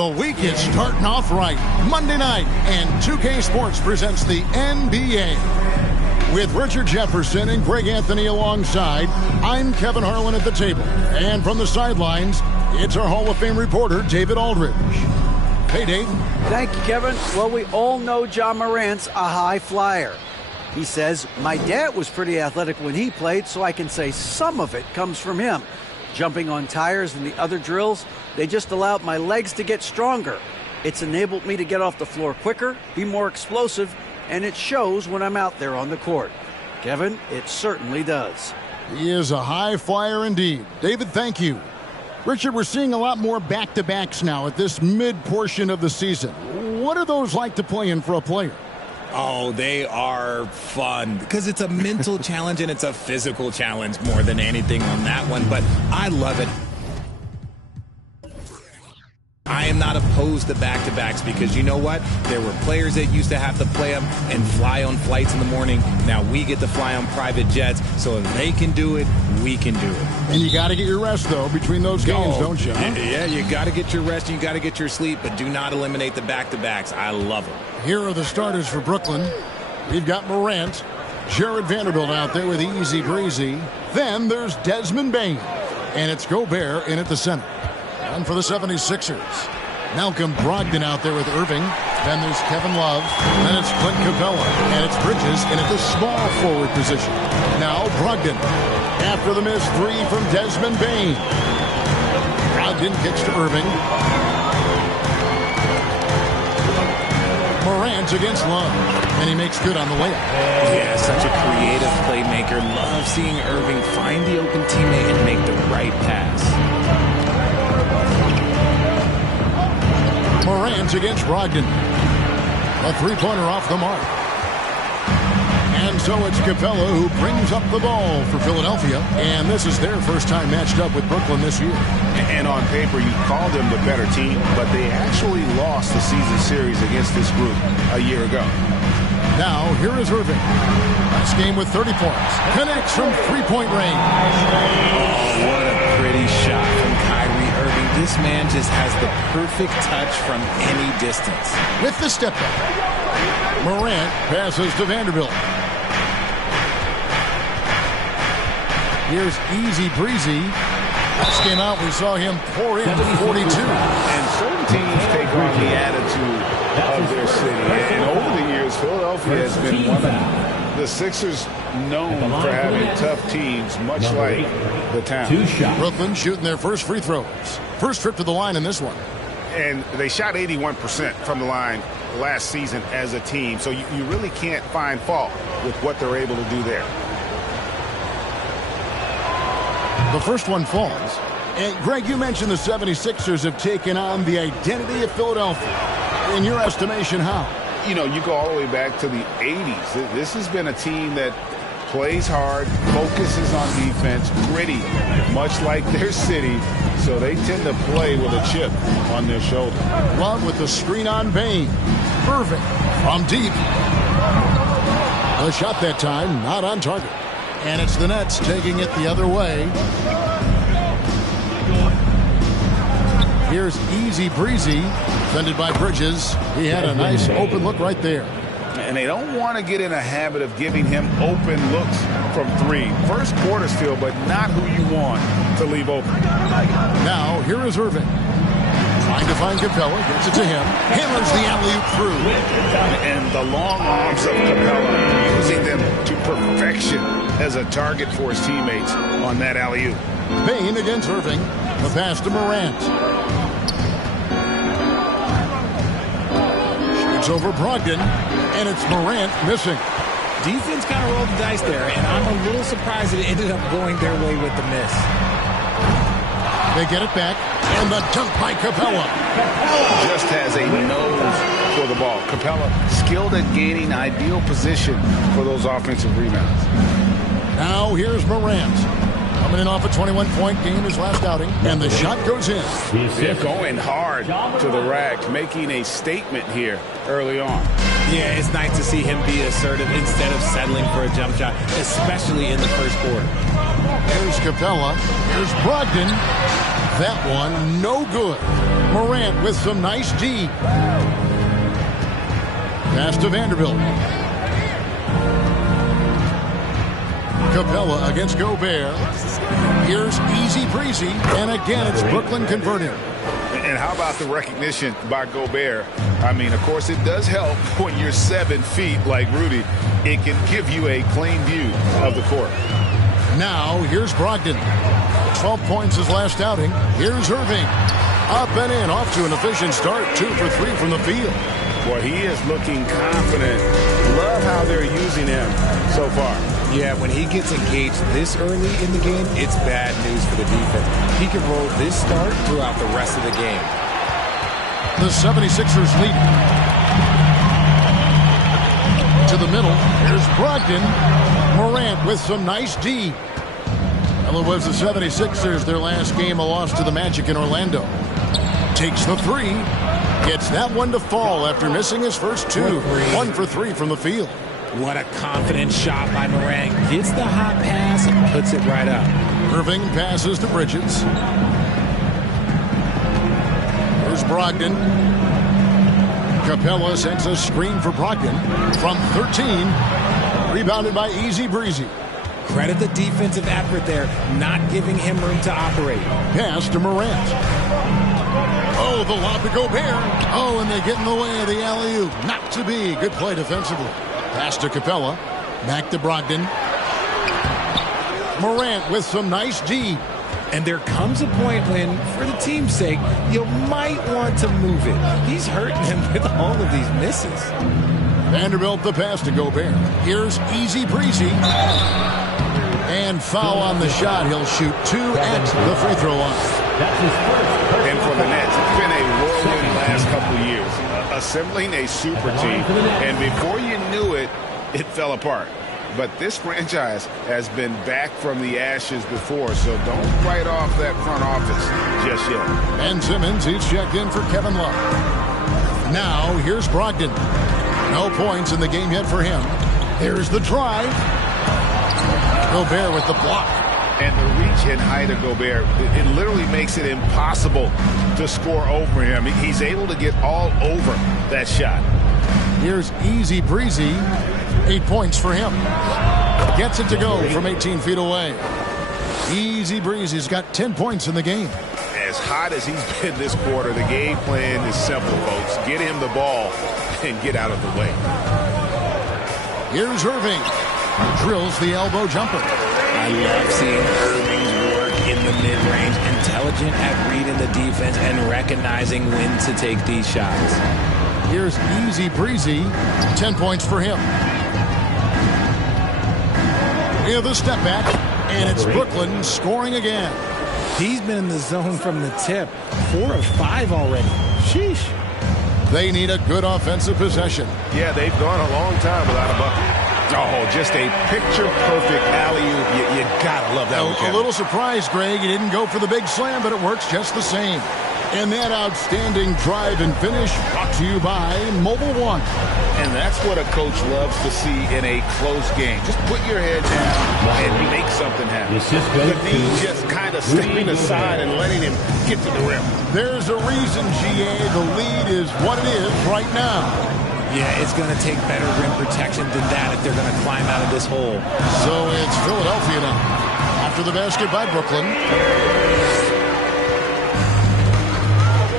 The week is starting off right. Monday night, and 2K Sports presents the NBA. With Richard Jefferson and Greg Anthony alongside, I'm Kevin Harlan at the table. And from the sidelines, it's our Hall of Fame reporter, David Aldridge. Hey, Dave. Thank you, Kevin. Well, we all know Ja Morant's a high flyer. He says, my dad was pretty athletic when he played, so I can say some of it comes from him. Jumping on tires and the other drills, they just allowed my legs to get stronger. It's enabled me to get off the floor quicker, be more explosive, and it shows when I'm out there on the court. Kevin, it certainly does. He is a high flyer indeed. David, thank you. Richard, we're seeing a lot more back-to-backs now at this mid-portion of the season. What are those like to play in for a player? Oh, they are fun because it's a mental challenge and it's a physical challenge more than anything on that one, but I love it. I am not opposed to back-to-backs because you know what? There were players that used to have to play them and fly on flights in the morning. Now we get to fly on private jets, so if they can do it, we can do it. And you got to get your rest, though, between those games, don't you? Huh? Yeah, you got to get your rest, you got to get your sleep, but do not eliminate the back-to-backs. I love them. Here are the starters for Brooklyn. We've got Morant, Jared Vanderbilt out there with Easy Breezy. Then there's Desmond Bane, and it's Gobert in at the center. And for the 76ers, Malcolm Brogdon out there with Irving. Then there's Kevin Love. Then it's Clint Capella. And it's Bridges in at the small forward position. Now Brogdon. After the missed three from Desmond Bane. Brogdon kicks to Irving. Morant against Love. And he makes good on the layup. Yeah, such a creative playmaker. Love seeing Irving find the open teammate and make the right pass. Morant against Brogdon. A three-pointer off the mark. And so it's Capella who brings up the ball for Philadelphia. And this is their first time matched up with Brooklyn this year. And on paper, you called them the better team, but they actually lost the season series against this group a year ago. Now, here is Irving. Last game with 30 points. Connects from three-point range. Oh, what a pretty shot from Kyrie Irving. This man just has the perfect touch from any distance. With the step back, Morant passes to Vanderbilt. Here's Easy Breezy. Last game out, we saw him pour in 42. And certain teams take on the attitude of their city. And over the years, Philadelphia has been one of the Sixers known for having tough teams, much like the town. Brooklyn shooting their first free throws. First trip to the line in this one. And they shot 81% from the line last season as a team. So you really can't find fault with what they're able to do there. The first one falls. And Greg, you mentioned the 76ers have taken on the identity of Philadelphia. In your estimation, how? You know, you go all the way back to the 80s. This has been a team that plays hard, focuses on defense, gritty, much like their city. So they tend to play with a chip on their shoulder. Love with the screen on Bane. Irving from deep. The shot that time, not on target. And it's the Nets taking it the other way. Here's Easy Breezy, defended by Bridges. He had a nice open look right there. And they don't want to get in a habit of giving him open looks from three. First quarter's feel, but not who you want to leave open. Now, here is Irving. Trying to find Capella, gets it to him. Hammers the alley-oop through. And the long arms of Capella, using them to perfection as a target for his teammates on that alley-oop. Bane against Irving. The pass to Morant. Shoots over Brogdon, and it's Morant missing. Defense kind of rolled the dice there, and I'm a little surprised it ended up going their way with the miss. They get it back, and the dunk by Capella. Just has a nose for the ball. Capella skilled at gaining ideal position for those offensive rebounds. Now here's Morant. Coming in off a 21-point game his last outing, and the shot goes in. They're going hard to the rack, making a statement here early on. Yeah, it's nice to see him be assertive instead of settling for a jump shot, especially in the first quarter. Here's Capella. Here's Brogdon. That one, no good. Morant with some nice D. Pass to Vanderbilt. Capella against Gobert. Here's easy breezy. And again, it's Brooklyn converting. And how about the recognition by Gobert? I mean, of course, it does help when you're 7 feet like Rudy. It can give you a clean view of the court. Now, here's Brogdon. 12 points his last outing. Here's Irving. Up and in, off to an efficient start. 2 for 3 from the field. Boy, he is looking confident. Love how they're using him so far. Yeah, when he gets engaged this early in the game, it's bad news for the defense. He can roll this start throughout the rest of the game. The 76ers lead. To the middle, here's Brogdon. Morant with some nice D. Well, it was the 76ers, their last game, a loss to the Magic in Orlando. Takes the 3. Gets that one to fall after missing his first 2. 1 for 3 from the field. What a confident shot by Morant. Gets the hot pass and puts it right up. Irving passes to Bridges. Here's Brogdon. Capella sends a screen for Brogdon from 13. Rebounded by Easy Breezy. Credit the defensive effort there, not giving him room to operate. Pass to Morant. Oh, the lob to Gobert. Oh, and they get in the way of the alley-oop. Not to be. Good play defensively. Pass to Capella. Back to Brogdon. Morant with some nice D. And there comes a point when, for the team's sake, you might want to move it. He's hurting him with all of these misses. Vanderbilt the pass to Gobert. Here's Easy Breezy. And foul on the shot. He'll shoot 2 at the free throw line. And for the Nets, it's been a whirlwind last couple of years. Assembling a super team. And before you knew it, it fell apart. But this franchise has been back from the ashes before, so don't write off that front office just yet. Ben Simmons, he's checked in for Kevin Love. Now, here's Brogdon. No points in the game yet for him. Here's the drive. Gobert with the block. And the reach and height of Gobert, it literally makes it impossible to score over him. He's able to get all over that shot. Here's Easy Breezy. 8 points for him. Gets it to go from 18 feet away. Easy Breezy's got 10 points in the game. As hot as he's been this quarter, the game plan is simple, folks. Get him the ball and get out of the way. Here's Irving. Drills the elbow jumper. I love seeing Irving's work in the mid-range. Intelligent at reading the defense and recognizing when to take these shots. Here's Easy Breezy. 10 points for him. We have the step back, and it's Brooklyn scoring again. He's been in the zone from the tip. 4 of 5 already. Sheesh. They need a good offensive possession. Yeah, they've gone a long time without a bucket. Oh, just a picture-perfect alley-oop. You gotta love that one. A little surprised, Greg. He didn't go for the big slam, but it works just the same. And that outstanding drive and finish brought to you by Mobile One. And that's what a coach loves to see in a close game. Just put your head down and make something happen. The D just kind of stepping aside and letting him get to the rim. There's a reason, GA. The lead is what it is right now. Yeah, it's going to take better rim protection than that if they're going to climb out of this hole. So it's Philadelphia now. After the basket by Brooklyn.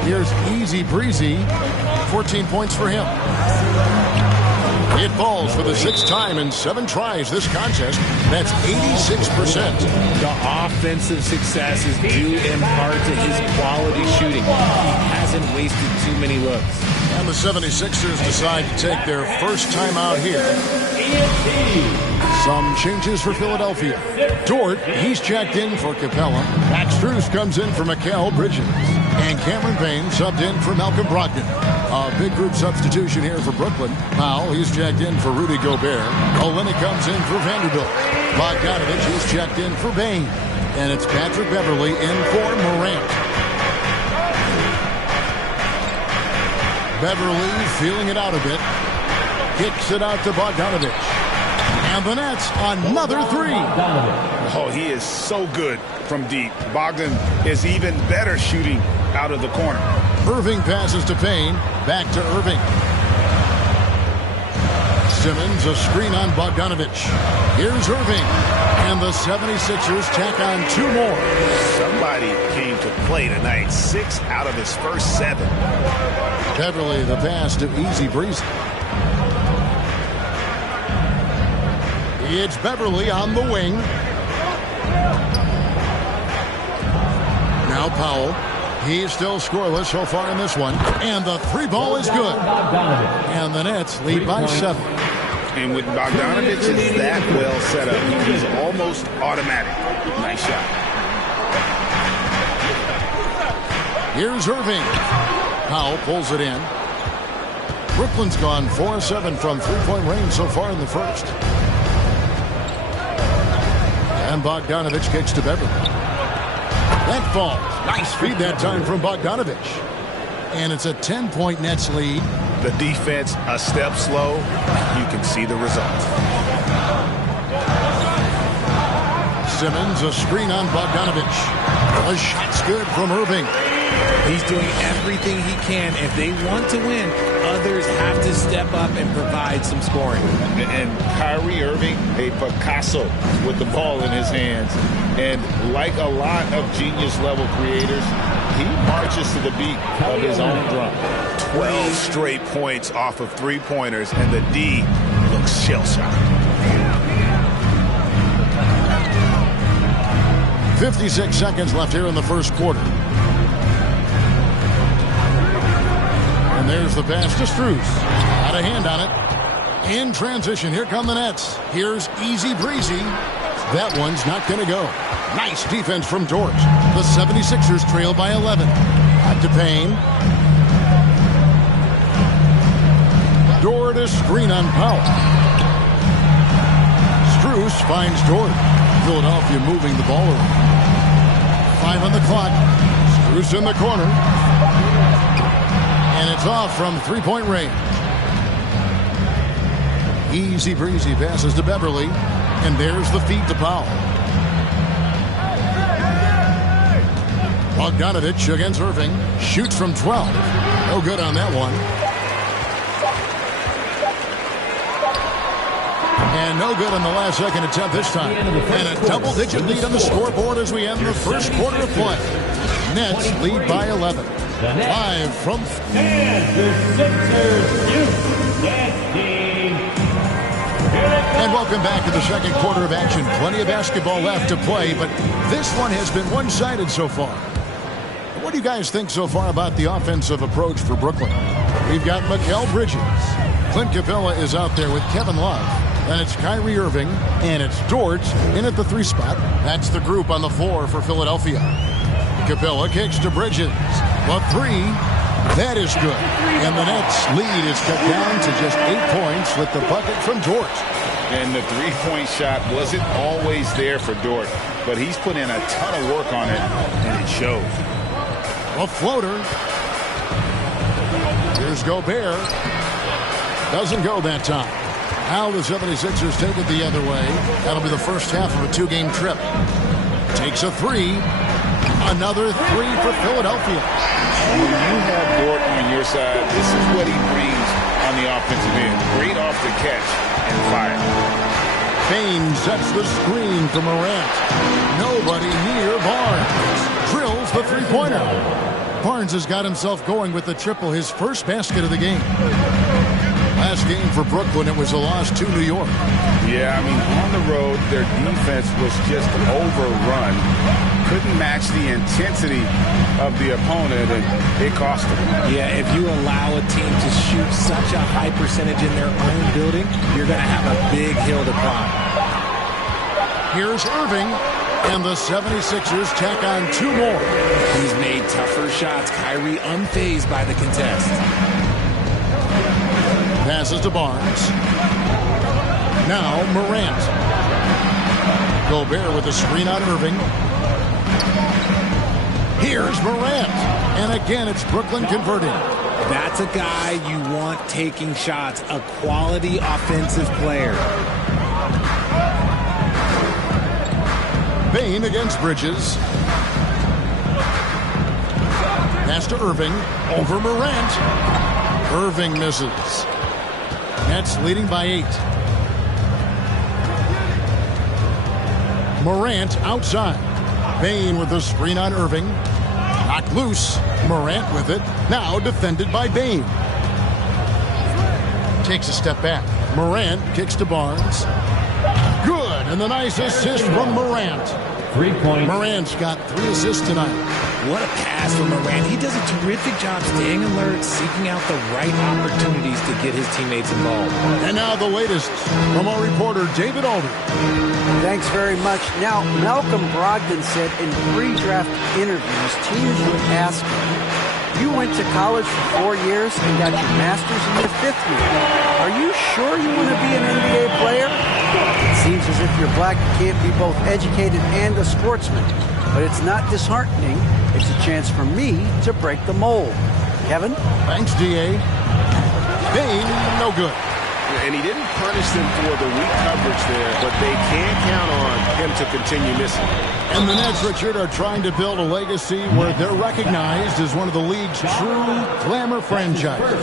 Here's Easy Breezy. 14 points for him. It falls for the 6th time in 7 tries this contest. That's 86%. The offensive success is due in part to his quality shooting. He hasn't wasted too many looks. And the 76ers decide to take their first time out here. Some changes for Philadelphia. Dort, he's checked in for Capella. Max Strus comes in for Mikal Bridges. And Cameron Payne subbed in for Malcolm Brogdon. A big group substitution here for Brooklyn. Powell, he's checked in for Rudy Gobert. Olynyk comes in for Vanderbilt. Bogdanovich, he's checked in for Bane. And it's Patrick Beverley in for Morant. Beverley feeling it out a bit. Kicks it out to Bogdanovich. And the Nets, another three. Oh, he is so good from deep. Bogdan is even better shooting out of the corner. Irving passes to Payne. Back to Irving. Simmons, a screen on Bogdanovich. Here's Irving. And the 76ers tack on two more. Somebody came to play tonight. 6 out of his first 7. Beverly, the pass to Easy Breezy. It's Beverly on the wing. Now Powell. He's still scoreless so far in this one. And the three ball is good. And the Nets lead by 7. And when Bogdanovich is that well set up, he's almost automatic. Nice shot. Here's Irving. Powell pulls it in. Brooklyn's gone 4-7 from three-point range so far in the first. And Bogdanovich kicks to Beverly. That falls. Nice feed that time from Bogdanovich. And it's a 10-point Nets lead. The defense a step slow. You can see the result. Simmons, a screen on Bogdanovich. A shot's good from Irving. He's doing everything he can. If they want to win, others have to step up and provide some scoring. And Kyrie Irving, a Picasso with the ball in his hands. And like a lot of genius-level creators, he marches to the beat of his own drum. 12 straight points off of three-pointers, and the D looks shell-shocked. 56 seconds left here in the first quarter. And there's the pass to Strus. Got a hand on it. In transition, here come the Nets. Here's Easy Breezy. That one's not going to go. Nice defense from Dort. The 76ers trail by 11. Back to Payne. Dort a screen on Powell. Strus finds Dort. Philadelphia moving the ball around. 5 on the clock. Strus in the corner. And it's off from three-point range. Easy Breezy passes to Beverly. And there's the feed to Powell. Bogdanovich against Irving. Shoots from 12. No good on that one. And no good on the last second attempt this time. And a double-digit lead on the scoreboard as we end the first quarter of play. Nets lead by 11. Live from... And welcome back to the second quarter of action. Plenty of basketball left to play, but this one has been one-sided so far. What do you guys think so far about the offensive approach for Brooklyn? We've got Mikal Bridges. Clint Capella is out there with Kevin Love. Then it's Kyrie Irving, and it's Dort in at the 3 spot. That's the group on the floor for Philadelphia. Capella kicks to Bridges. The 3, that is good. And the Nets lead is cut down to just 8 points with the bucket from Dort. And the three-point shot wasn't always there for Dort, but he's put in a ton of work on it, and it shows. A floater. Here's Gobert. Doesn't go that time. Now the 76ers take it the other way. That'll be the first half of a 2-game trip. Takes a 3. Another 3 for Philadelphia. When you have Dort on your side, this is what he brings on the offensive end. Great off the catch and fire. Payne sets the screen for Morant. Nobody near Barnes. Drills the three-pointer. Barnes has got himself going with the triple, his first basket of the game. Last game for Brooklyn, it was a loss to New York. Yeah, I mean, on the road, their defense was just overrun. Couldn't match the intensity of the opponent, and it cost them. Yeah, if you allow a team to shoot such a high percentage in their own building, you're going to have a big hill to climb. Here's Irving, and the 76ers tack on 2 more. He's made tougher shots. Kyrie unfazed by the contest. Passes to Barnes. Now Morant. Gobert with a screen on Irving. Here's Morant. And again, it's Brooklyn converting. That's a guy you want taking shots, a quality offensive player. Bane against Bridges. Pass to Irving. Over Morant. Irving misses. Nets leading by 8. Morant outside. Bane with the screen on Irving. Knocked loose. Morant with it. Now defended by Bane. Takes a step back. Morant kicks to Barnes. Good. And the nice assist from Morant. 3 points. Morant's got 3 assists tonight. What a pass from Morant. He does a terrific job staying alert, seeking out the right opportunities to get his teammates involved. And now the latest from our reporter, David Alder. Thanks very much. Now, Malcolm Brogdon said in pre-draft interviews, teams would ask him, you went to college for 4 years and got your master's in your 5th year. Are you sure you want to be an NBA player? It seems as if you're black, you can't be both educated and a sportsman. But it's not disheartening. It's a chance for me to break the mold. Kevin? Thanks, D.A. Bane, no good. And he didn't punish them for the weak coverage there, but they can count on him to continue missing. And the Nets, Richard, are trying to build a legacy where they're recognized as one of the league's true glamour franchises.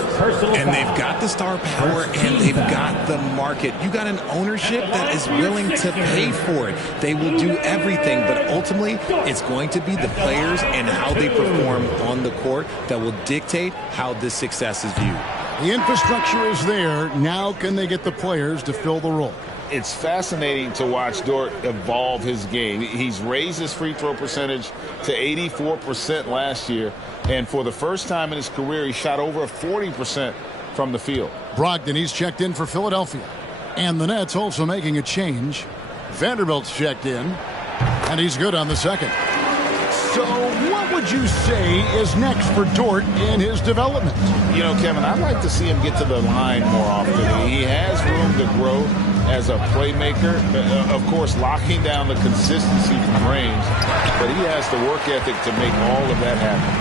And they've got the star power and they've got the market. You got an ownership that is willing to pay for it. They will do everything, but ultimately it's going to be the players and how they perform on the court that will dictate how this success is viewed. The infrastructure is there. Now can they get the players to fill the role? It's fascinating to watch Dort evolve his game. He's raised his free throw percentage to 84% last year. And for the first time in his career, he shot over 40% from the field. Brogdon, he's checked in for Philadelphia. And the Nets also making a change. Vanderbilt's checked in. And he's good on the second. So what would you say is next for Dort in his development? You know, Kevin, I'd like to see him get to the line more often. He has room to grow as a playmaker. Of course, locking down the consistency from range. But he has the work ethic to make all of that happen.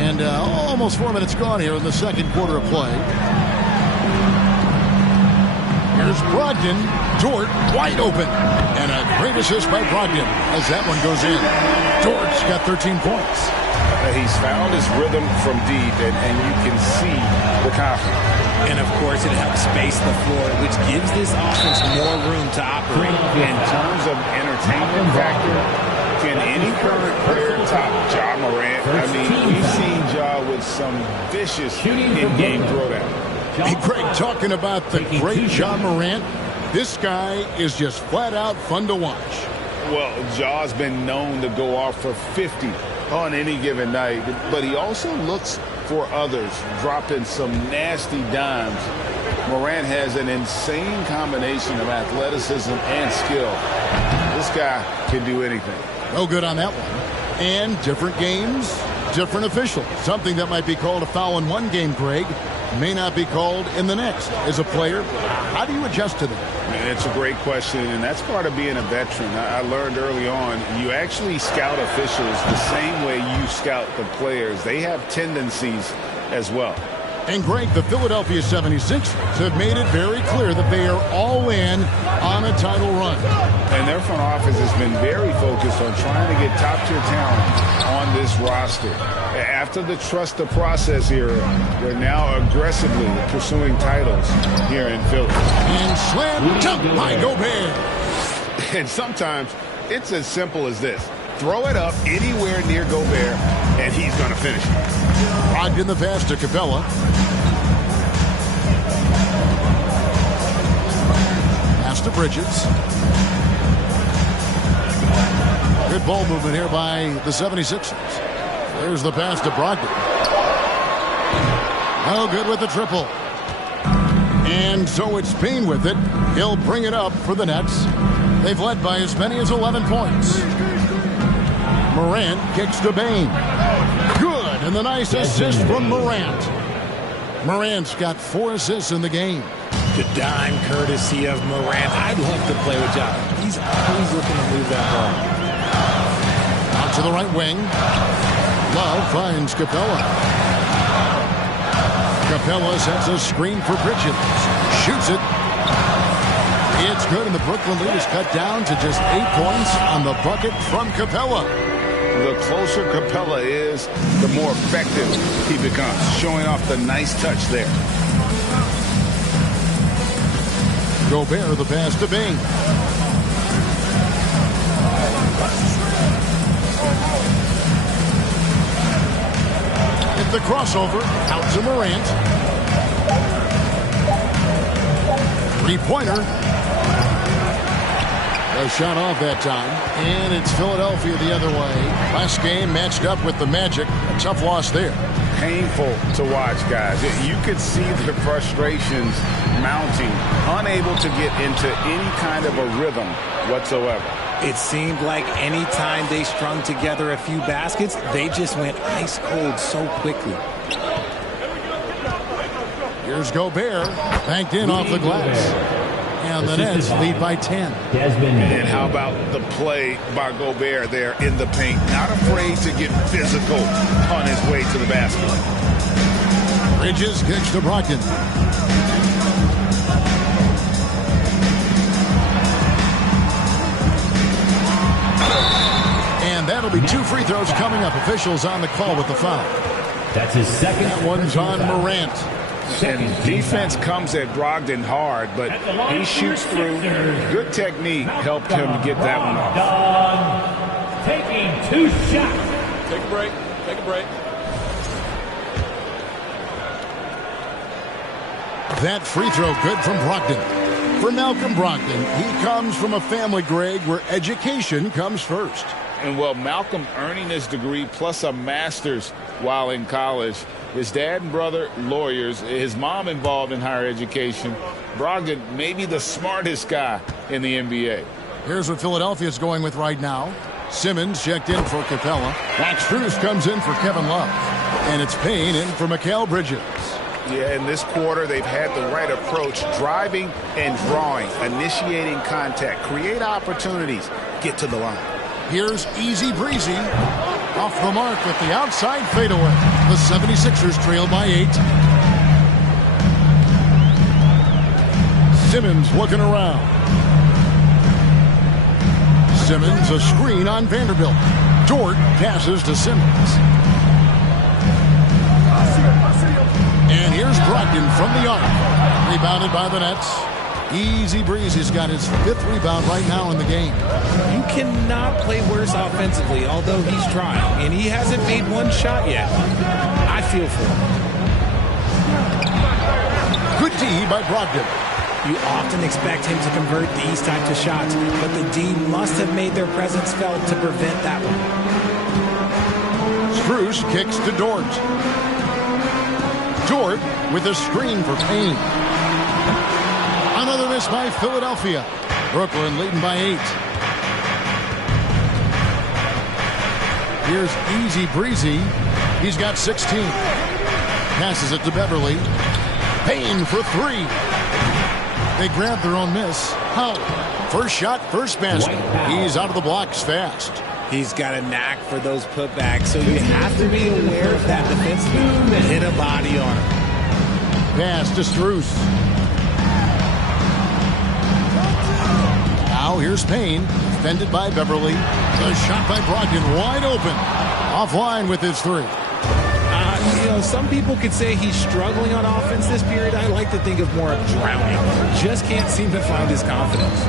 And almost 4 minutes gone here in the second quarter of play. Here's Brogdon. Dort wide open. And a great assist by Brogdon as that one goes in. Dort's got 13 points. He's found his rhythm from deep, and you can see the confidence. And, of course, it helps space the floor, which gives this offense more room to operate. In terms of entertainment factor, can any current player top Ja Morant? I mean, we've seen Ja with some vicious in-game throwdown. Hey, Greg, talking about the great Ja Morant, this guy is just flat-out fun to watch. Well, Ja's been known to go off for 50 on any given night, but he also looks for others, dropping some nasty dimes. Morant has an insane combination of athleticism and skill. This guy can do anything. No good on that one. And different games, different officials. Something that might be called a foul in one game, Greg, may not be called in the next. As a player, how do you adjust to that? It's a great question, and that's part of being a veteran. I learned early on, you actually scout officials the same way you scout the players. They have tendencies as well. And Greg, the Philadelphia 76ers have made it very clear that they are all in on a title run. And their front office has been very focused on trying to get top-tier talent on this roster. After the trust the process era, they're now aggressively pursuing titles here in Philly. And slam dunk by Gobert. And sometimes it's as simple as this. Throw it up anywhere near Gobert, and he's going to finish it. Brogdon the pass to Capella. Pass to Bridges. Good ball movement here by the 76ers. There's the pass to Brogdon. Oh, good with the triple. And so it's Bane with it. He'll bring it up for the Nets. They've led by as many as 11 points. Morant kicks to Bane. Good, and the nice assist from Morant. Morant's got 4 assists in the game. The dime courtesy of Morant. I'd love to play with Ja. He's always looking to move that ball. Out to the right wing. Love finds Capella. Capella sets a screen for Bridges. Shoots it. It's good, and the Brooklyn lead is cut down to just 8 points on the bucket from Capella. The closer Capella is, the more effective he becomes, showing off the nice touch there. Gobert the pass to Bing. Hit the crossover out to Morant. Three-pointer. A shot off that time, and it's Philadelphia the other way. Last game matched up with the Magic. A tough loss there. Painful to watch, guys. You could see the frustrations mounting, unable to get into any kind of a rhythm whatsoever. It seemed like any time they strung together a few baskets, they just went ice cold so quickly. Here's Gobert, banked in off the glass. And the Nets lead by 10. And how about the play by Gobert there in the paint? Not afraid to get physical on his way to the basket. Bridges kicks to Brogdon. And that'll be 2 free throws coming up. Officials on the call with the foul. That's his second. That one's on Morant. And defense comes at Brogdon hard, but he shoots through. Good technique helped him get that one off. Taking 2 shots. Take a break. Take a break. That free throw good from Brogdon. For Malcolm Brogdon, he comes from a family, Greg, where education comes first. And, well, Malcolm earning his degree plus a master's while in college. His dad and brother, lawyers. His mom involved in higher education. Brogdon, maybe the smartest guy in the NBA. Here's what Philadelphia's going with right now. Simmons checked in for Capella. Max Strus comes in for Kevin Love. And it's Payne in for Mikal Bridges. Yeah, in this quarter, they've had the right approach, driving and drawing, initiating contact, create opportunities, get to the line. Here's Easy Breezy. Off the mark with the outside fadeaway. The 76ers trail by 8. Simmons looking around. Simmons a screen on Vanderbilt. Dort passes to Simmons. And here's Brogdon from the arc. Rebounded by the Nets. Easy Breezy's got his 5th rebound right now in the game. You cannot play worse offensively, although he's trying, and he hasn't made one shot yet. I feel for him. Good D by Brogdon. You often expect him to convert these types of shots, but the D must have made their presence felt to prevent that one. Strus kicks to Dort. Dort with a screen for Payne. Another miss by Philadelphia. Brooklyn leading by 8. Here's Easy Breezy. He's got 16. Passes it to Beverly. Payne for 3. They grab their own miss. Howard. First shot, first basket. He's out of the blocks fast. He's got a knack for those putbacks, so you have to be aware of that defenseman that hit a body on him. Pass to Strus. Now here's Payne, defended by Beverly. The shot by Brogdon wide open. Offline with his 3. Some people could say he's struggling on offense this period. I like to think of more of drowning. Just can't seem to find his confidence.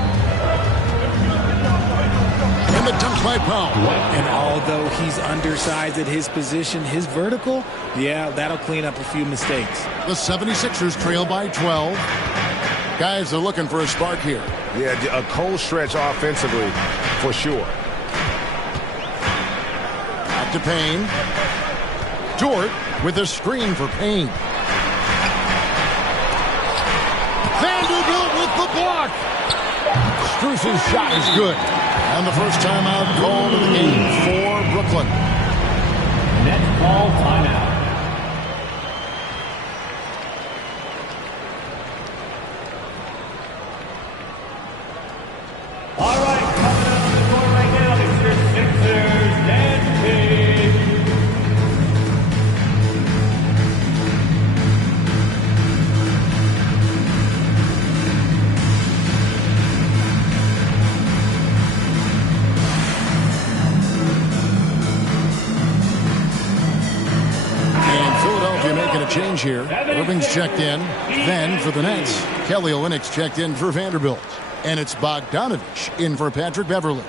And the dunk by Powell. And although he's undersized at his position, his vertical, yeah, that'll clean up a few mistakes. The 76ers trail by 12. Guys are looking for a spark here. Yeah, a cold stretch offensively, for sure. Back to Payne. Dort with a screen for Payne. Vanderbilt with the block. Strus's shot is good. And the first timeout called in the game for Brooklyn. Nets call timeout. All right, coming up to the court right now, it's your Sixers and Page. change here. Irving's checked in. Then for the Nets, Kelly Olynyk's checked in for Vanderbilt. And it's Bogdanovich in for Patrick Beverley.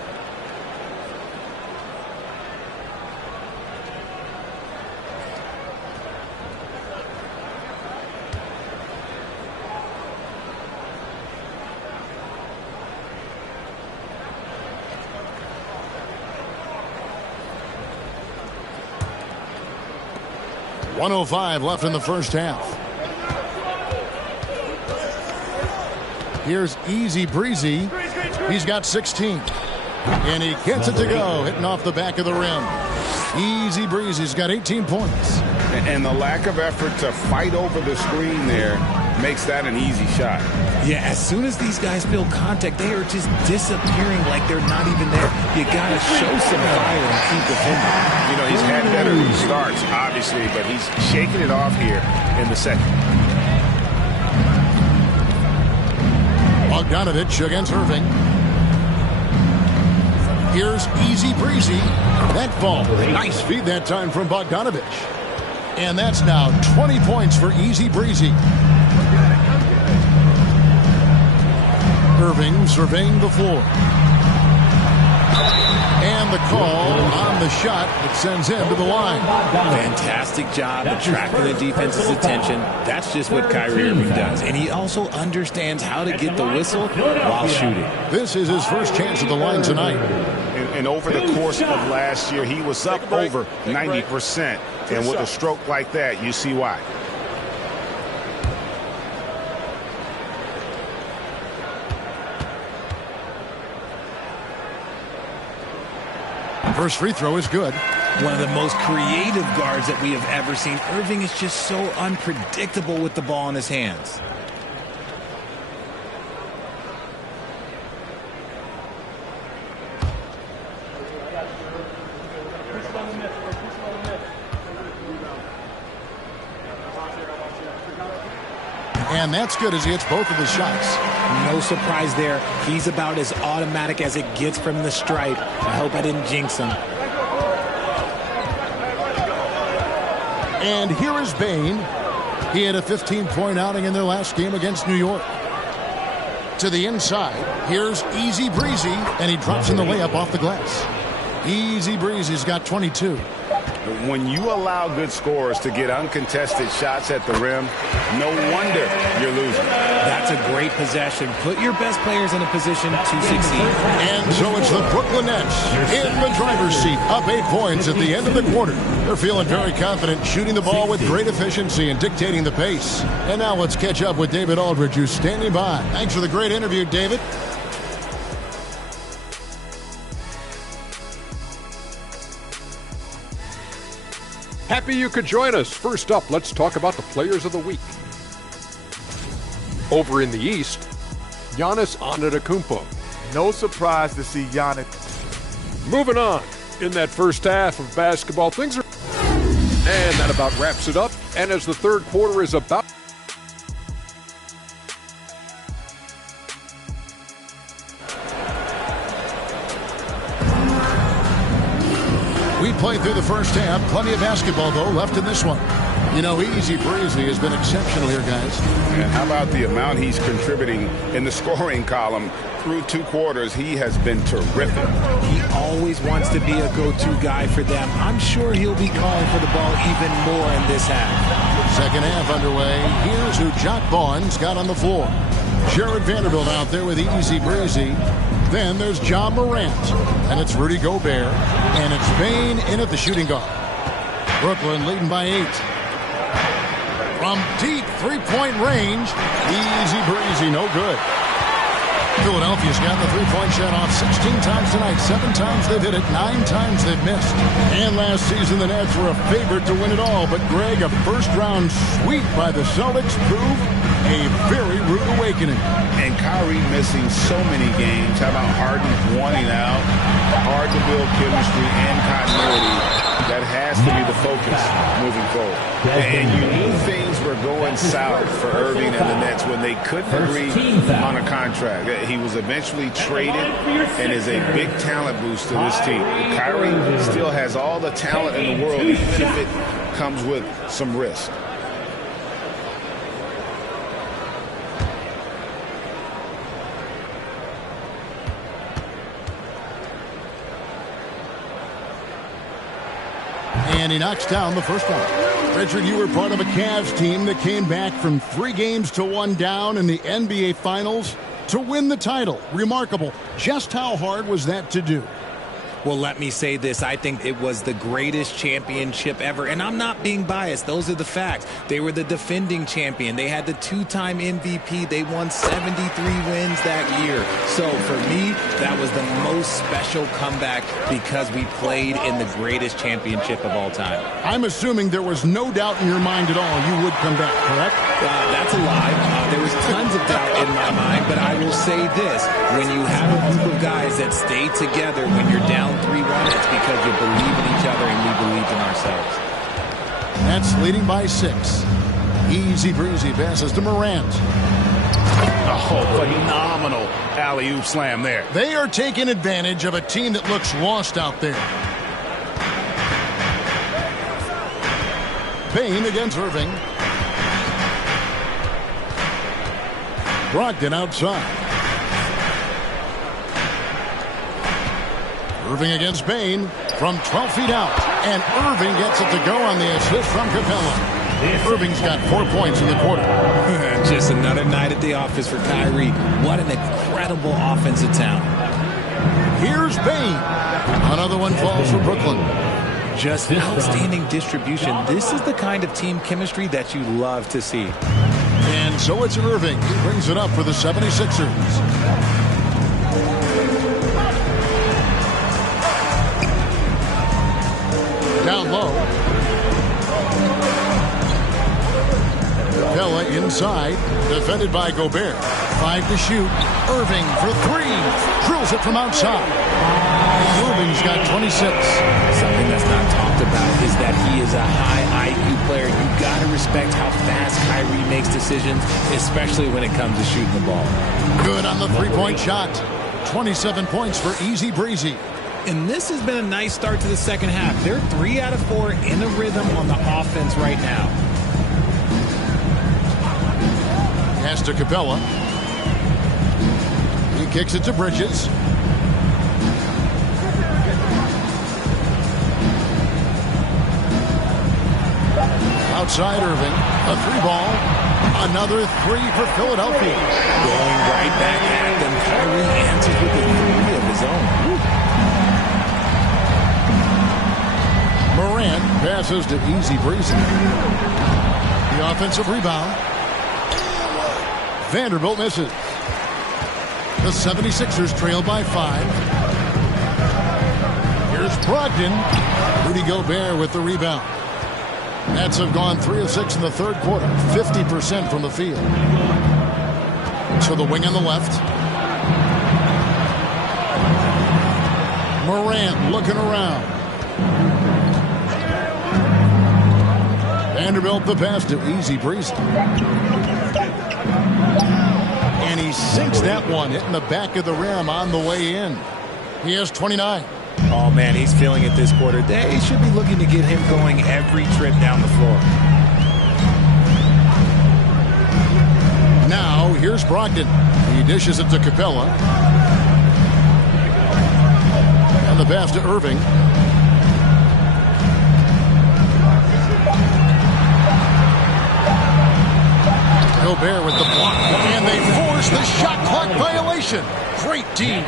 .105 left in the first half. Here's Easy Breezy. He's got 16. And he gets it to go, hitting off the back of the rim. Easy Breezy's got 18 points. And the lack of effort to fight over the screen there makes that an easy shot. Yeah, as soon as these guys feel contact, they are just disappearing like they're not even there. You got to show some fire and keep defending. You know, he's had better starts, obviously, but he's shaking it off here in the second. Bogdanovich against Irving. Here's Easy Breezy. That ball. Nice feed that time from Bogdanovich. And that's now 20 points for Easy Breezy. Irving surveying the floor. And the call on the shot that sends him to the line. Fantastic job attracting the defense's attention. That's just what Kyrie Irving does. And he also understands how to get the whistle while shooting. This is his first chance at the line tonight. And over the course of last year, he was up over 90%. And with a stroke like that, you see why. First free throw is good. One of the most creative guards that we have ever seen. Irving is just so unpredictable with the ball in his hands. And that's good as he hits both of his shots. No surprise there. He's about as automatic as it gets from the stripe. I hope I didn't jinx him. And here is Bane. He had a 15-point outing in their last game against New York. To the inside, here's Easy Breezy, and he drops in the layup off the glass. Easy Breezy's got 22. When you allow good scorers to get uncontested shots at the rim, no wonder you're losing. That's a great possession. Put your best players in a position to succeed. And so it's the Brooklyn Nets in the driver's seat, up 8 points at the end of the quarter. They're feeling very confident, shooting the ball with great efficiency and dictating the pace. And now let's catch up with David Aldridge, who's standing by. Thanks for the great interview, David. Happy you could join us. First up, let's talk about the players of the week. Over in the East, Giannis Antetokounmpo. No surprise to see Giannis. Moving on, in that first half of basketball, things are... And that about wraps it up. And as the third quarter is about... We played through the first half. Plenty of basketball, though, left in this one. You know, Easy Breezy has been exceptional here, guys. And how about the amount he's contributing in the scoring column? Through 2 quarters, he has been terrific. He always wants to be a go-to guy for them. I'm sure he'll be calling for the ball even more in this half. Second half underway. Here's who Jock Vaughn's got on the floor. Jared Vanderbilt out there with Easy Breezy. Then there's Ja Morant. And it's Rudy Gobert. And it's Bane in at the shooting guard. Brooklyn leading by 8. From deep three-point range, Easy Breezy, no good. Philadelphia's got the three-point shot off 16 times tonight. 7 times they've hit it, 9 times they've missed. And last season, the Nets were a favorite to win it all. But, Greg, a first-round sweep by the Celtics proved a very rude awakening. And Kyrie missing so many games. How about Harden wanting out? Hard to build chemistry and continuity. That has to be the focus moving forward. And you knew things were going south for Irving and the Nets when they couldn't agree on a contract. He was eventually traded and is a big talent boost to this team. Kyrie still has all the talent in the world, even if it comes with some risk. And he knocks down the first one. Richard, you were part of a Cavs team that came back from 3 games to 1 down in the NBA Finals to win the title. Remarkable. Just how hard was that to do? Well, let me say this. I think it was the greatest championship ever. And I'm not being biased. Those are the facts. They were the defending champion. They had the 2-time MVP. They won 73 wins that year. So for me, that was the most special comeback because we played in the greatest championship of all time. I'm assuming there was no doubt in your mind at all you would come back, correct? That's a lie. There was tons of doubt in my mind, but I will say this. When you have a group of guys that stay together when you're down 3-1, it's because you believe in each other and we believed in ourselves. Nets leading by 6. Easy breezy passes to Morant. Oh, phenomenal alley-oop slam there. They are taking advantage of a team that looks lost out there. Bane against Irving. Brogdon outside. Irving against Bane from 12 feet out. And Irving gets it to go on the assist from Capella. Irving's got 4 points in the quarter. Just another night at the office for Kyrie. What an incredible offensive talent. Here's Bane. Another one falls for Brooklyn. Just outstanding distribution. This is the kind of team chemistry that you love to see. And so it's Irving. He brings it up for the 76ers. Down low. Capella inside. Defended by Gobert. 5 to shoot. Irving for 3. Drills it from outside. Irving's got 26. Something that's not talked about is that he is a high IQ player. You got to respect how fast Kyrie makes decisions, especially when it comes to shooting the ball. Good on the 3-point shot. 27 points for Easy Breezy. And this has been a nice start to the second half. They're 3 out of 4 in a rhythm on the offense right now. Pass to Capella. He kicks it to Bridges. Outside Irving. A 3-ball. Another 3 for Philadelphia. Going right back at them. Kyrie answers with a 3 of his own. Woo. Morant passes to Easy Breezy. The offensive rebound. Vanderbilt misses. The 76ers trail by 5. Here's Brogdon. Rudy Gobert with the rebound. Nets have gone 3 of 6 in the third quarter. 50% from the field. To the wing on the left. Morant looking around. Vanderbilt the pass to Easy Breezy. And he sinks that one, hitting the back of the rim on the way in. He has 29. Oh, man, he's feeling it this quarter. They should be looking to get him going every trip down the floor. Now, here's Brogdon. He dishes it to Capella. And the pass to Irving. Gobert with the block. And they force the shot clock violation. Great team.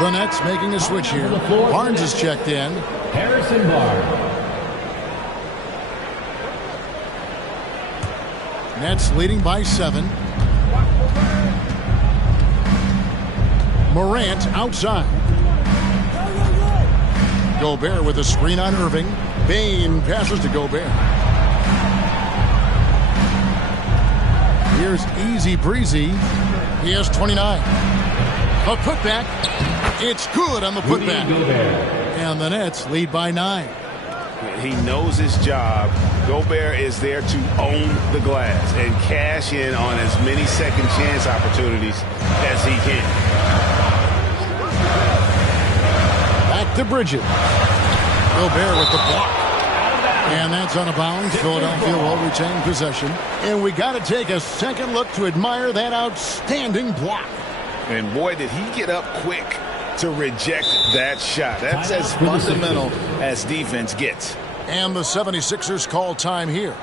The Nets making a switch here. Barnes is checked in. Harrison Barnes. Nets leading by 7. Morant outside. Gobert with a screen on Irving. Bane passes to Gobert. Here's Easy Breezy. He has 29. A putback. It's good on the putback. And the Nets lead by 9. He knows his job. Gobert is there to own the glass and cash in on as many second chance opportunities as he can. Back to Bridges. Gobert with the block. And that's out of bounds. Philadelphia will retain possession. And we got to take a second look to admire that outstanding block. And boy, did he get up quick to reject that shot. That's as fundamental as defense gets. And the 76ers call time here.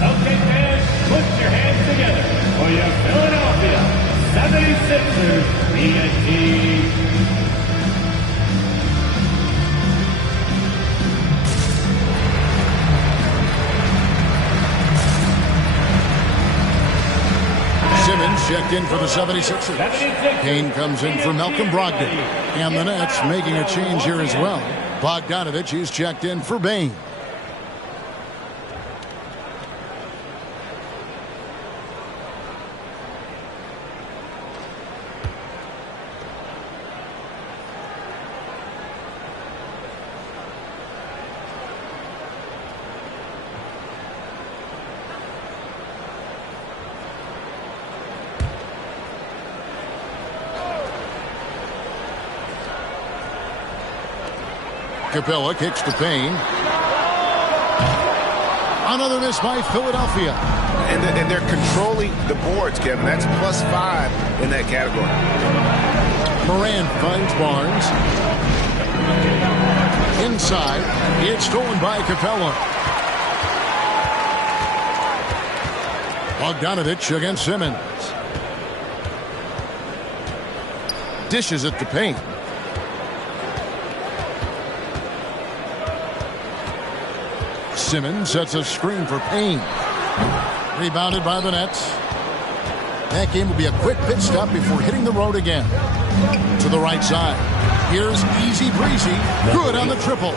Okay, fans, put your hands together for your Philadelphia 76ers TNT. Simmons checked in for the 76ers. Kane comes in for Malcolm Brogdon. And the Nets making a change here as well. Bogdanovich is checked in for Bane. Capella kicks to Payne. Another miss by Philadelphia. And they're controlling the boards, Kevin. That's +5 in that category. Morant finds Barnes. Inside. It's stolen by Capella. Bogdanovich against Simmons. Dishes it to Payne. Simmons sets a screen for Payne. Rebounded by the Nets. That game will be a quick pit stop before hitting the road again. To the right side. Here's Easy Breezy. Good on the triple.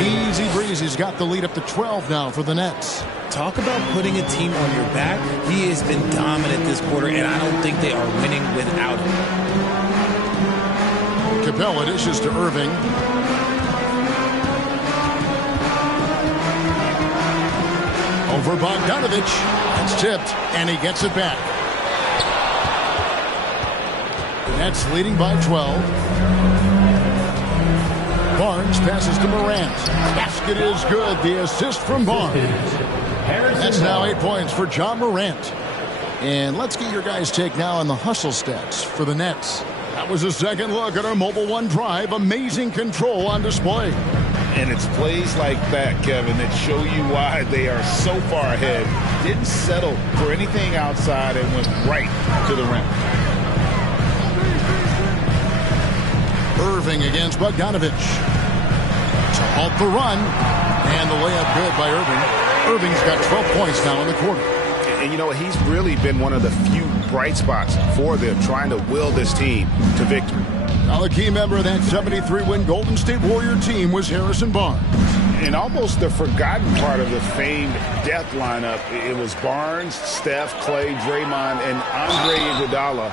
Easy Breezy's got the lead up to 12 now for the Nets. Talk about putting a team on your back. He has been dominant this quarter, and I don't think they are winning without him. Capella dishes to Irving. Over Bogdanovich. It's tipped, and he gets it back. Nets leading by 12. Barnes passes to Morant. Basket is good. The assist from Barnes. That's now 8 points for John Morant. And let's get your guys' take now on the hustle stats for the Nets. That was a second look at our Mobile One drive. Amazing control on display. And it's plays like that, Kevin, that show you why they are so far ahead. Didn't settle for anything outside and went right to the rim. Irving against Bogdanovich. To halt the run. And the layup good by Irving. Irving's got 12 points now in the quarter. And you know, he's really been one of the few bright spots for them, trying to will this team to victory. Now a key member of that 73-win Golden State Warrior team was Harrison Barnes. And almost the forgotten part of the famed death lineup, it was Barnes, Steph, Clay, Draymond, and Andre Iguodala.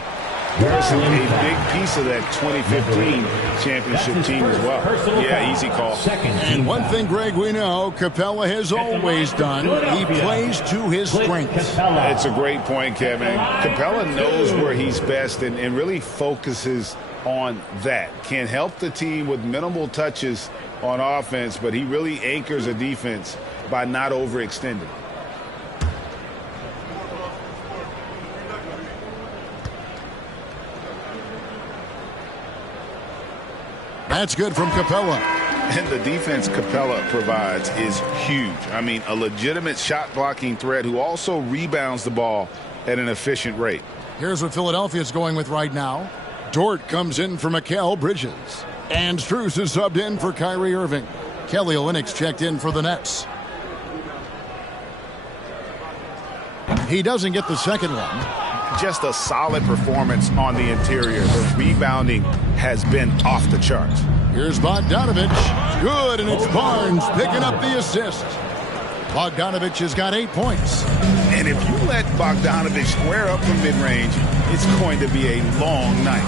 Harrison, a big piece of that 2015 championship team as well. Yeah, easy call. And one thing, Greg, we know Capella has always done. He plays to his strengths. It's a great point, Kevin. Capella knows where he's best and really focuses on that. Can help the team with minimal touches on offense, but he really anchors a defense by not overextending. That's good from Capella. And the defense Capella provides is huge. I mean, a legitimate shot blocking threat who also rebounds the ball at an efficient rate. Here's what Philadelphia's going with right now. Dort comes in for Mikal Bridges. And Strus is subbed in for Kyrie Irving. Kelly Olynyk checked in for the Nets. He doesn't get the second one. Just a solid performance on the interior. The rebounding has been off the charts. Here's Bogdanovich. Good, and it's Barnes picking up the assist. Bogdanovich has got 8 points. And if you let Bogdanovich square up from mid-range, it's going to be a long night.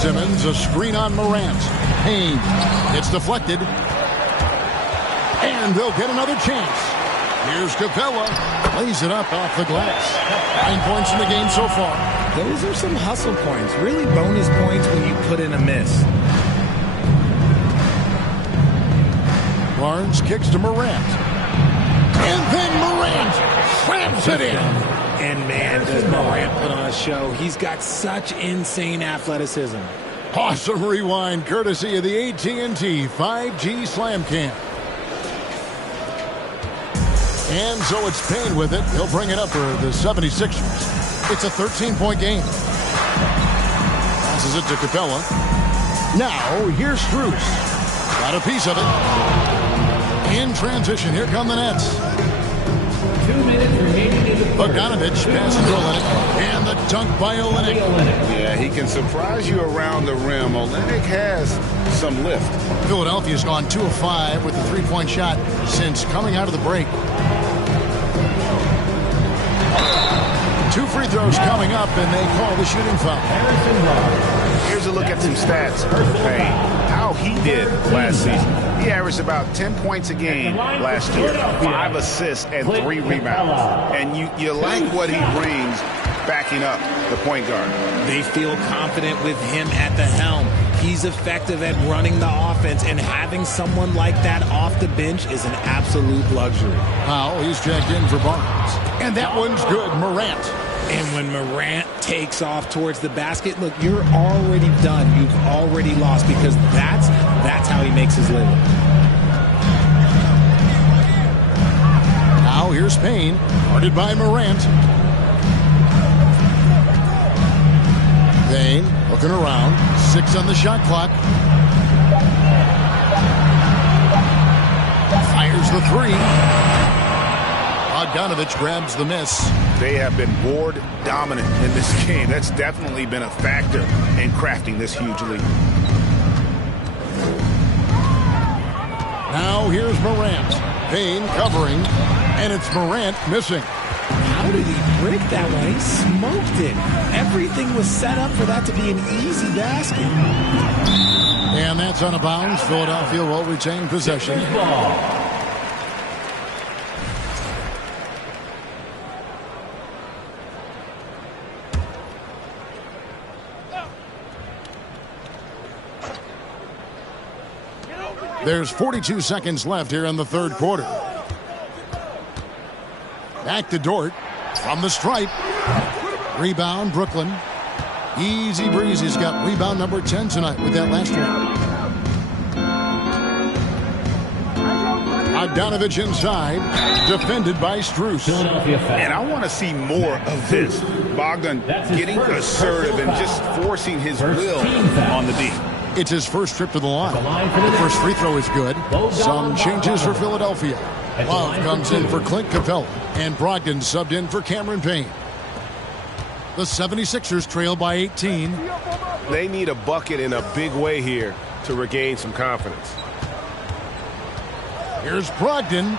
Simmons, a screen on Morant. Payne. It's deflected. And they'll get another chance. Here's Capella. Lays it up off the glass. 9 points in the game so far. Those are some hustle points. Really bonus points when you put in a miss. Barnes kicks to Morant. And then Morant slams it in. And does Morant put on a show? He's got such insane athleticism. Awesome rewind courtesy of the AT&T 5G Slam Cam. And so it's Payne with it. He'll bring it up for the 76ers. It's a 13-point game. Passes it to Capella. Now, here's Strus. Got a piece of it. In transition, here come the Nets. 2 minutes remaining in the quarter. Bogdanovich passes to Olynyk. And the dunk by Olynyk. Yeah, he can surprise you around the rim. Olynyk has some lift. Philadelphia's gone 2 of 5 with the three-point shot since coming out of the break. 2 free throws coming up, and they call the shooting foul. Here's a look at some stats for Payne. How he did last season. He averaged about 10 points a game last year, 5 assists and 3 rebounds. And you like what he brings backing up the point guard. They feel confident with him at the helm. He's effective at running the offense, and having someone like that off the bench is an absolute luxury. Powell, he's checked in for Barnes. And that one's good, Morant. And when Morant takes off towards the basket, look, you're already done. You've already lost, because that's how he makes his living. Now here's Payne, guarded by Morant. Payne looking around. 6 on the shot clock. Fires the 3. Bogdanovich grabs the miss. They have been board dominant in this game. That's definitely been a factor in crafting this huge lead. Now here's Morant. Payne covering, and it's Morant missing. How did he break that one? He smoked it. Everything was set up for that to be an easy basket. And that's out of bounds. Philadelphia will retain possession. There's 42 seconds left here in the third quarter. Back to Dort from the stripe. Rebound, Brooklyn. Easy breezy's got rebound number 10 tonight with that last one. Bogdanovich inside, defended by Strus. And I want to see more of this. Bogdan getting assertive and just forcing his will on the D. It's his first trip to the line. The first free throw is good. Some changes for Philadelphia. Love comes in for Clint Capella, and Brogdon subbed in for Cameron Payne. The 76ers trail by 18. They need a bucket in a big way here to regain some confidence. Here's Brogdon,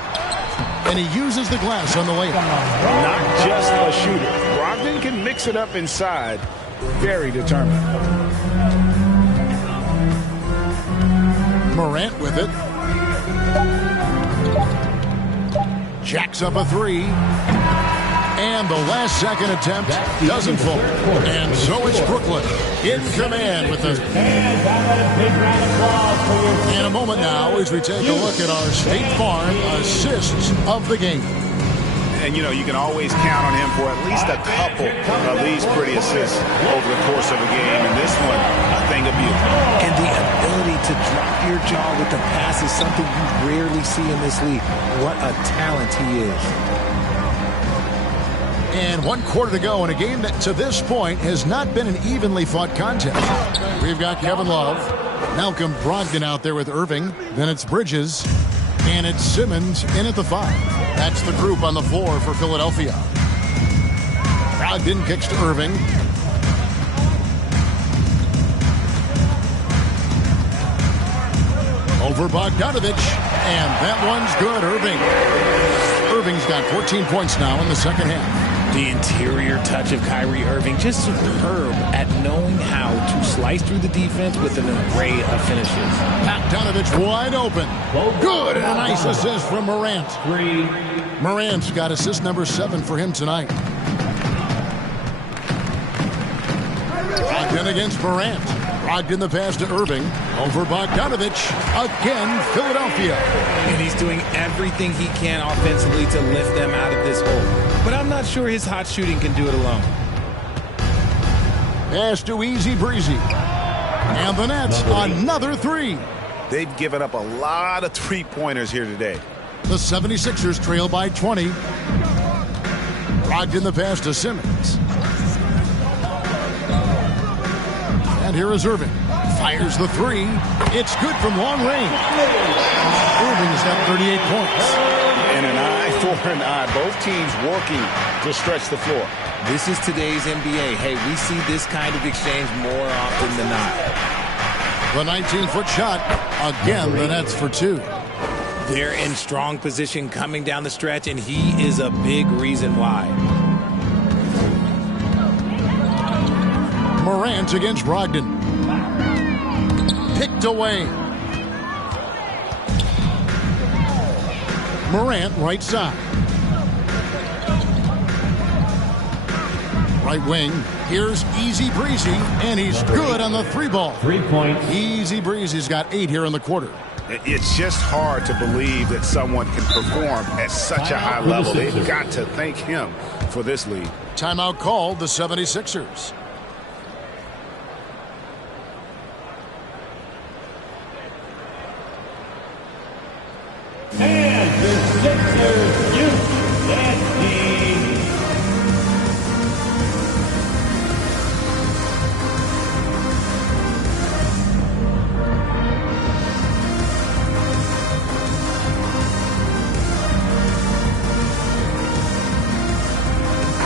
and he uses the glass on the layup. Not just a shooter. Brogdon can mix it up inside. Very determined. Morant with it. Jacks up a 3. And the last second attempt doesn't fall. And so it's Brooklyn in command with the... In a moment now as we take a look at our State Farm assists of the game. And, you know, you can always count on him for at least a couple of these pretty assists over the course of a game. And this one, a thing of beauty. And the ability to drop your jaw with the pass is something you rarely see in this league. What a talent he is. And 1 quarter to go in a game that to this point has not been an evenly fought contest. We've got Kevin Love, Malcolm Brogdon out there with Irving. Then it's Bridges, and it's Simmons in at the 5. That's the group on the floor for Philadelphia. Brogdon kicks to Irving. Over Bogdanovich, and that one's good. Irving's got 14 points now in the second half. The interior touch of Kyrie Irving, just superb at knowing how to slice through the defense with an array of finishes. Bogdanovich wide open. Good, and a nice assist from Morant. Morant's got assist number 7 for him tonight. Brogdon against Morant. Brogdon the pass to Irving. Over Bogdanovich. Again, Philadelphia. And he's doing everything he can offensively to lift them out of this hole. But I'm not sure his hot shooting can do it alone. Pass to Easy Breezy. And the Nets, another three. They've given up a lot of three-pointers here today. The 76ers trail by 20. Brogdon the pass to Simmons. And here is Irving. Fires the three. It's good from long range. Irving has got 38 points. And an eye for an eye. Both teams working to stretch the floor. This is today's NBA. Hey, we see this kind of exchange more often than not. The 19-foot shot. Again, the Nets for two. They're in strong position coming down the stretch, and he is a big reason why. Morant against Brogdon. Picked away. Morant, right side. Right wing. Here's Easy Breezy, and he's good on the three ball. 3 points. Easy Breezy's got 8 here in the quarter. It's just hard to believe that someone can perform at such a high level. They've got to thank him for this lead. Timeout called, the 76ers. And the Sixers use that team.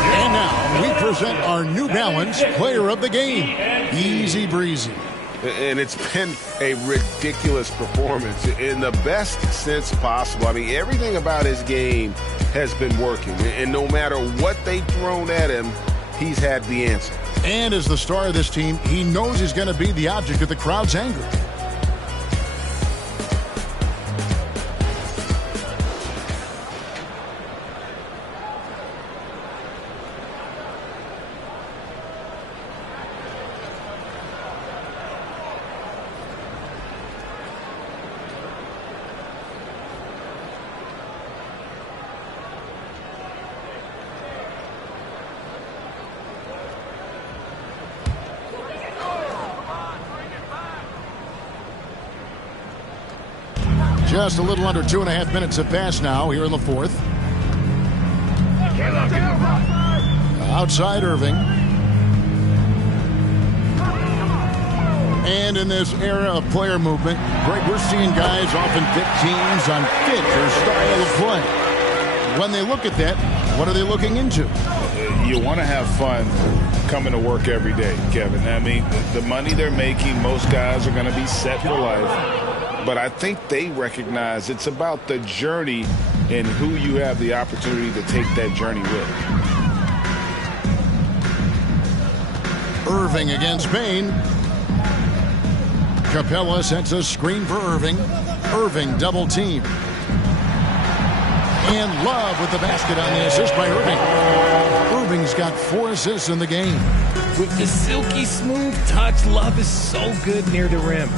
And now we present our New Balance player of the game, Easy Breezy. And it's been a ridiculous performance in the best sense possible. I mean, everything about his game has been working. And no matter what they've thrown at him, he's had the answer. And as the star of this team, he knows he's going to be the object of the crowd's anger. Just a little under 2.5 minutes have passed now here in the fourth. Outside Irving. And in this era of player movement, Greg, we're seeing guys often fit teams on fit or style of play. When they look at that, what are they looking into? You want to have fun coming to work every day, Kevin. I mean, the money they're making, most guys are going to be set for life. But I think they recognize it's about the journey and who you have the opportunity to take that journey with. Irving against Bain. Capella sets a screen for Irving. Irving double team. And Love with the basket on the assist by Irving. Irving's got 4 assists in the game. With the silky smooth touch, Love is so good near the rim.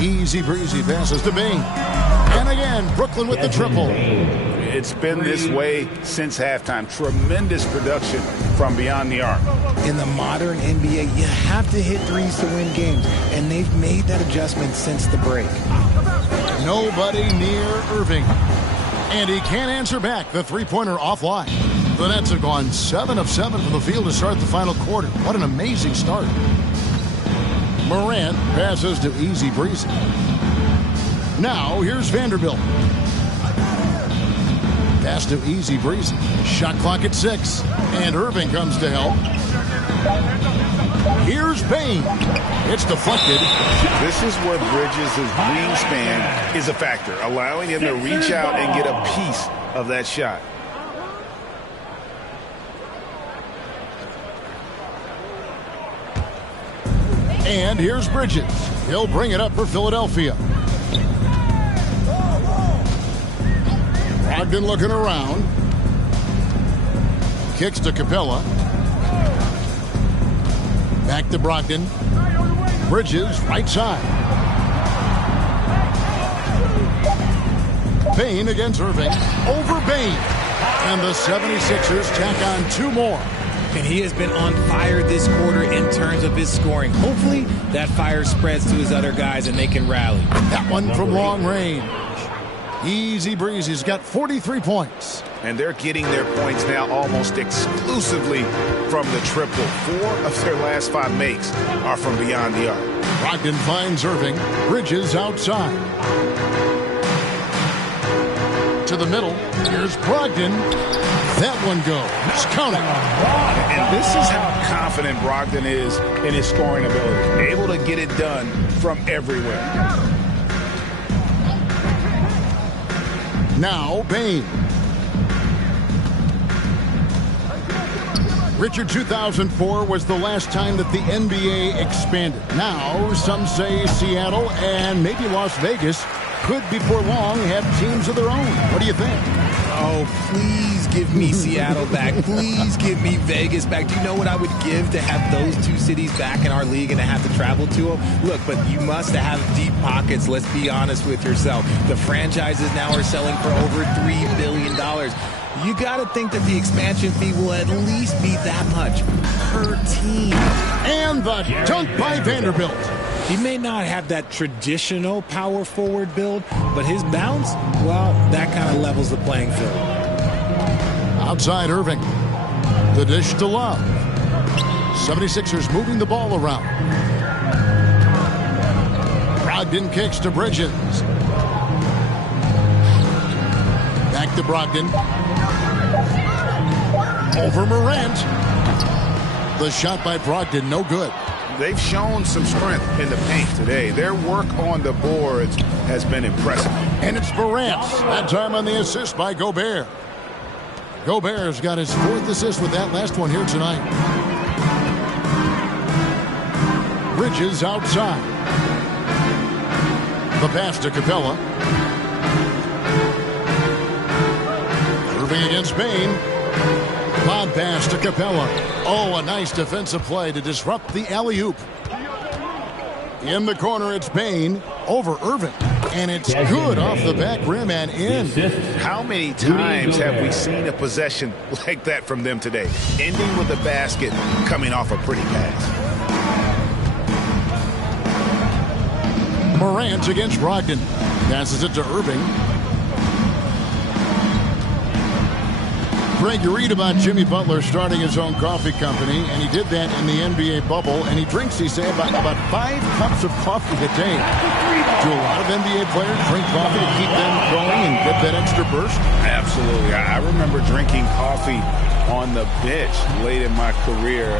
Easy Breezy passes to Bain. And again, Brooklyn with the triple. It's been this way since halftime. Tremendous production from beyond the arc. In the modern NBA, you have to hit threes to win games, and they've made that adjustment since the break. Nobody near Irving. And he can't answer back the three-pointer offline. The Nets have gone 7 of 7 from the field to start the final quarter. What an amazing start. Morant passes to Easy Breezy. Now here's Vanderbilt. Pass to Easy Breezy. Shot clock at 6. And Irving comes to help. Here's Bain. It's deflected. This is where Bridges' wingspan is a factor, allowing him to reach out and get a piece of that shot. And here's Bridges. He'll bring it up for Philadelphia. Brogdon looking around. Kicks to Capella. Back to Brogdon. Bridges, right side. Bain against Irving. Over Bain. And the 76ers tack on 2 more. And he has been on fire this quarter in terms of his scoring. Hopefully, that fire spreads to his other guys and they can rally. That one from long range. Easy breezy. He's got 43 points. And they're getting their points now almost exclusively from the triple. 4 of their last 5 makes are from beyond the arc. Brogdon finds Irving. Bridges outside. To the middle. Here's Brogdon. That one goes. Count it. And this is how confident Brogdon is in his scoring ability. Able to get it done from everywhere. Now Bain. Richard, 2004 was the last time that the NBA expanded. Now some say Seattle and maybe Las Vegas could before long have teams of their own. What do you think? Oh, please give me Seattle back. Please give me Vegas back. Do you know what I would give to have those 2 cities back in our league and to have to travel to them? Look, but you must have deep pockets. Let's be honest with yourself. The franchises now are selling for over $3 billion. You got to think that the expansion fee will at least be that much per team. And the dunk by Vanderbilt. He may not have that traditional power forward build, but his bounce, well, that kind of levels the playing field. Outside Irving. The dish to Love. 76ers moving the ball around. Brogdon kicks to Bridges. Back to Brogdon. Over Morant. The shot by Brogdon, no good. They've shown some strength in the paint today. Their work on the boards has been impressive. And it's Morant. That time on the assist by Gobert. Gobert's got his 4th assist with that last one here tonight. Bridges outside. The pass to Capella. Irving against Bain. Lob pass to Capella. Oh, a nice defensive play to disrupt the alley-oop. In the corner, it's Bain over Irving. And it's good off the back rim and in. How many times have we seen a possession like that from them today? Ending with a basket, coming off a pretty pass. Morant against Brogdon. Passes it to Irving. Greg, you read about Jimmy Butler starting his own coffee company, and he did that in the NBA bubble, and he drinks, he say, about 5 cups of coffee a day. Do a lot of NBA players drink coffee to keep them going and get that extra burst? Absolutely. I remember drinking coffee on the bench late in my career.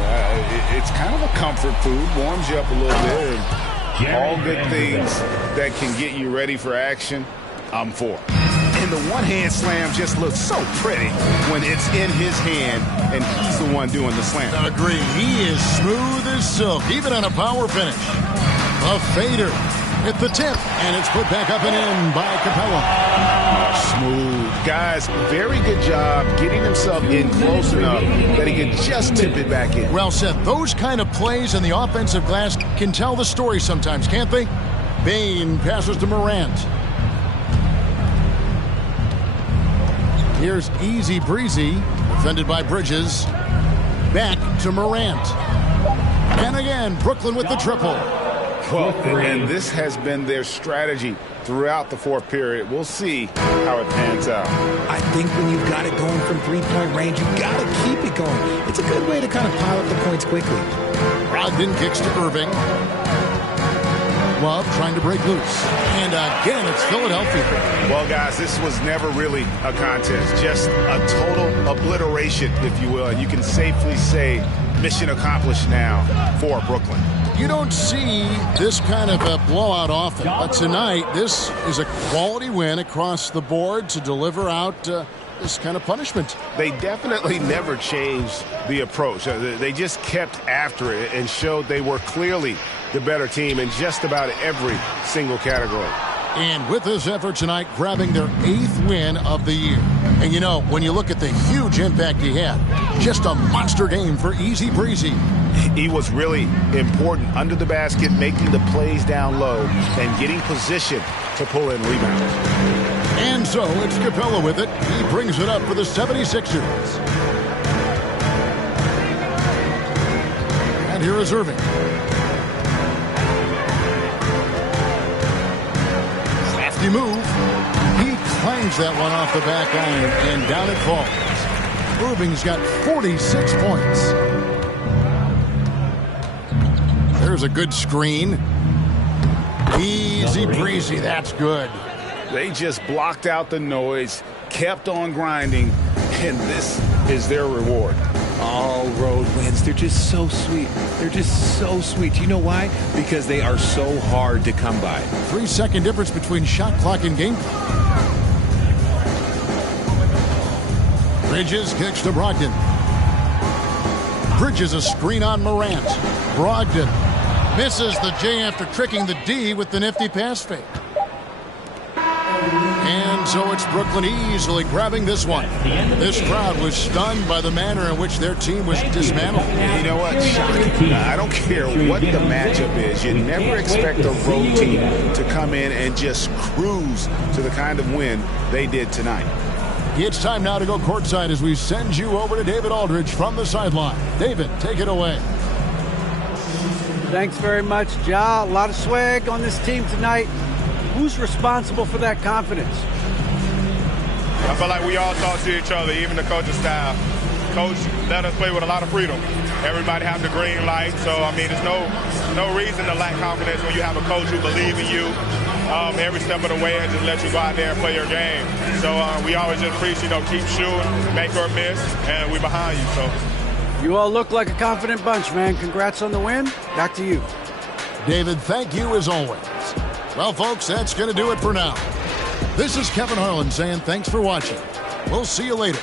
It's kind of a comfort food, warms you up a little bit, and all good things that can get you ready for action, I'm for. And the one-hand slam just looks so pretty when it's in his hand and he's the one doing the slam. Agree. He is smooth as silk, even on a power finish. A fader at the tip, and it's put back up and in by Capella. Smooth. Guys, very good job getting himself in close enough that he can just tip it back in. Well said. Those kind of plays in the offensive glass can tell the story sometimes, can't they? Bain passes to Morant. Here's Easy Breezy, defended by Bridges. Back to Morant. And again, Brooklyn with the triple. Well, and this has been their strategy throughout the 4th period. We'll see how it pans out. I think when you've got it going from 3-point range, you've got to keep it going. It's a good way to kind of pile up the points quickly. Brogdon kicks to Irving. Love trying to break loose. And again, it's Philadelphia. Well, guys, this was never really a contest. Just a total obliteration, if you will. And you can safely say mission accomplished now for Brooklyn. You don't see this kind of a blowout often. But tonight, this is a quality win across the board to deliver out this kind of punishment. They definitely never changed the approach. They just kept after it and showed they were clearly the better team in just about every single category. And with this effort tonight, grabbing their 8th win of the year. And you know, when you look at the huge impact he had, just a monster game for Easy Breezy. He was really important under the basket, making the plays down low and getting position to pull in rebounds. And so it's Capella with it. He brings it up for the 76ers. And here is Irving. Crafty move. He clangs that one off the back iron, and down it falls. Irving's got 46 points. There's a good screen. Easy breezy. That's good. They just blocked out the noise, kept on grinding, and this is their reward. All road wins. They're just so sweet. They're just so sweet. You know why? Because they are so hard to come by. 3-second difference between shot clock and game clock. Bridges kicks to Brogdon. Bridges a screen on Morant. Brogdon misses the J after tricking the D with the nifty pass fake. And so it's Brooklyn easily grabbing this one. This crowd was stunned by the manner in which their team was dismantled. You know what? Shocking. I don't care what the matchup is. You never expect a road team to come in and just cruise to the kind of win they did tonight. It's time now to go courtside as we send you over to David Aldridge from the sideline. David, take it away. Thanks very much, Ja. A lot of swag on this team tonight. Who's responsible for that confidence? I feel like we all talk to each other, even the coaching staff. Coach let us play with a lot of freedom. Everybody have the green light, so I mean, there's no reason to lack confidence when you have a coach who believes in you every step of the way and just let you go out there and play your game. So we always just preach, keep shooting, make or miss, and we're behind you. So you all look like a confident bunch, man. Congrats on the win. Back to you. David, thank you as always. Well, folks, that's going to do it for now. This is Kevin Harlan saying thanks for watching. We'll see you later.